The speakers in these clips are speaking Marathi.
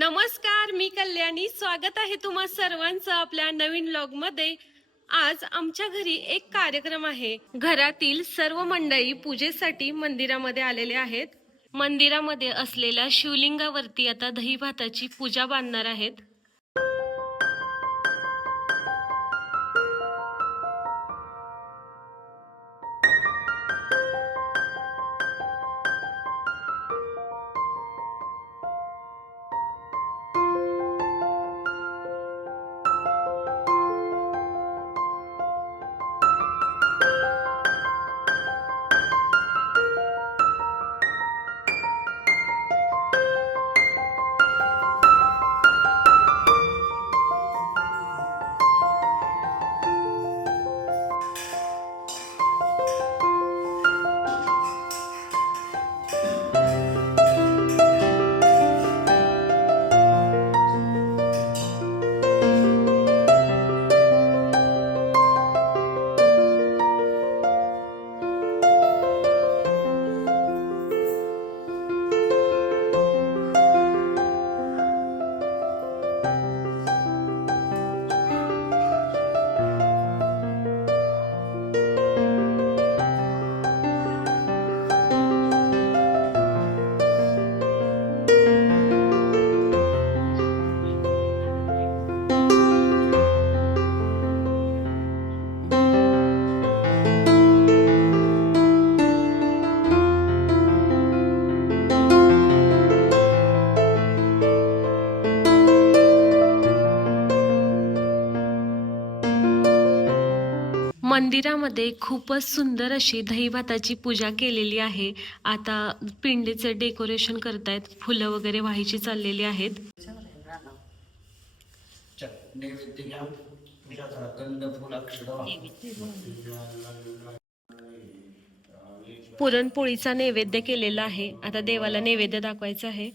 नमस्कार, मी कल्याणी. स्वागत आहे तुम्हा सर्वांचं आपल्या नवीन व्लॉग मध्ये. आज आमच्या घरी एक कार्यक्रम आहे. घरातील सर्व मंडळी पूजेसाठी मंदिरामध्ये आलेले आहेत. मंदिरामध्ये असलेल्या शिवलिंगावरती आता दही भाताची पूजा बांधणार आहेत. मंदिरामध्ये खूपच सुंदर अशी दही भाताची पूजा केलेली आहे. आता पिंडीचे डेकोरेशन करतायत. फुलं वगैरे व्हायची चाललेली आहेत. पुरणपोळीचा नैवेद्य केलेला आहे. आता देवाला नैवेद्य दाखवायचा आहे.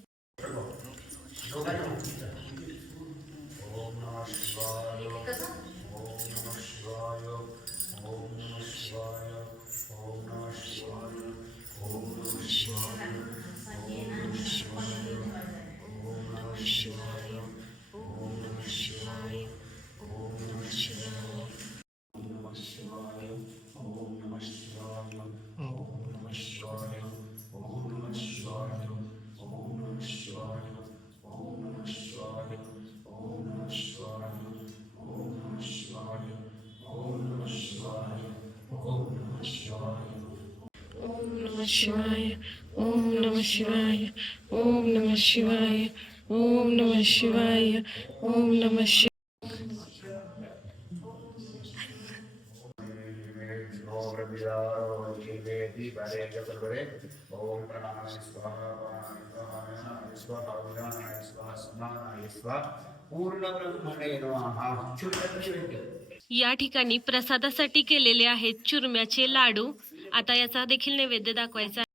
शिवाय ओम नमः शिवाय ओम नमः शिवाय ओम नमः शिवाय ओम नमः शिवाय. या ठिकाणी प्रसादासाठी केलेले आहेत चुरम्याचे लाडू. आता याचा देखील नैवेद्य दाखवायचा आहे.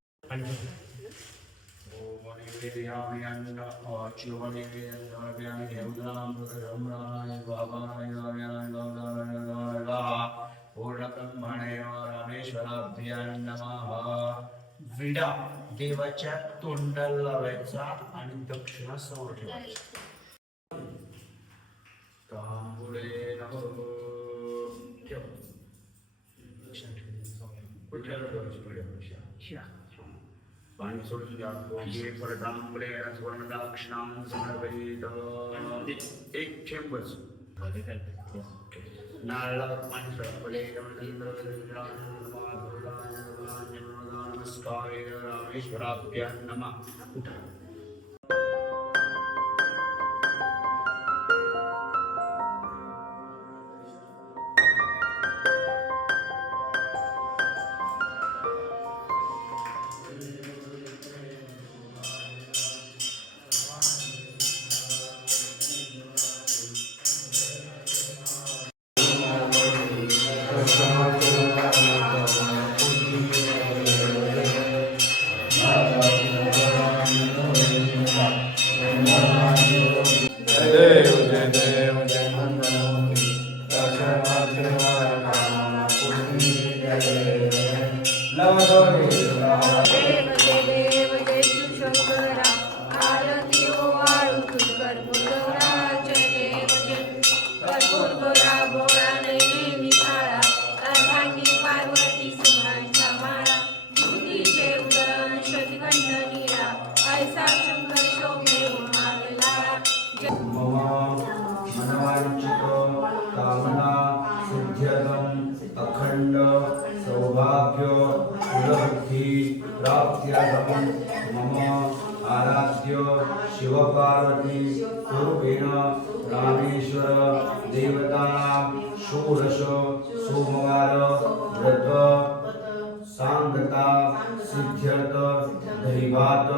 विडा देवाच्या तोंडाला लावायचा आणि दक्षिणा समोर ठेवायची. पाणी सोडून जातो एक चेंबच नारळावर पाणी सोडले. नमस्कार रामेश्वराभ्यां नमः. शिवपार्वती स्वरूपेण रामेश्वर देवतानां षोडश सोमवार व्रत सांगता सिद्ध्यर्थ दहीभात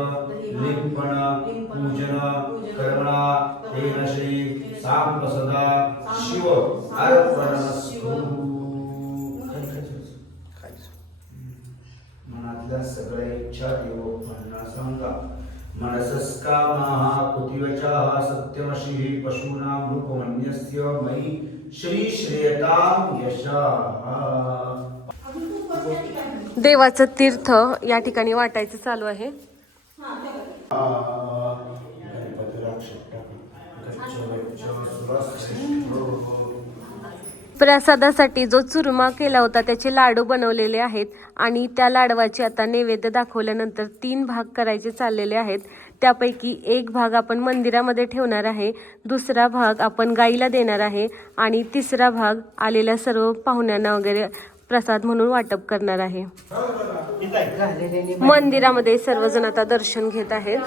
लिंपण पूजन कर्मणा तेन श्री सांप्रसदा शिव अर्पणमस्तु. मनातल्या सगळ्या इच्छा देवोपन्ना सांगा. मनसस्कामाः कुतिवचाः सत्यमशी पशूनां रूपमन्यस्य मयि श्री श्रेयतां यशाः. देवाचं तीर्थ या ठिकाणी वाटायचं चालू आहे. प्रसादासाठी जो चुरमा केला होता त्याचे लाडू बनवलेले आहेत आणि त्या लाडवाचे आता नैवेद्य दाखवल्यानंतर 3 भाग करायचे चाललेले आहेत. त्यापैकी एक भाग आपण मंदिरामध्ये ठेवणार आहे, दुसरा भाग आपण गाईला देणार आहे आणि तिसरा भाग आलेल्या सर्व पाहुण्यांना वगैरे प्रसाद म्हणून वाटप करणार आहे. मंदिरामध्ये सर्वजण आता दर्शन घेत आहेत.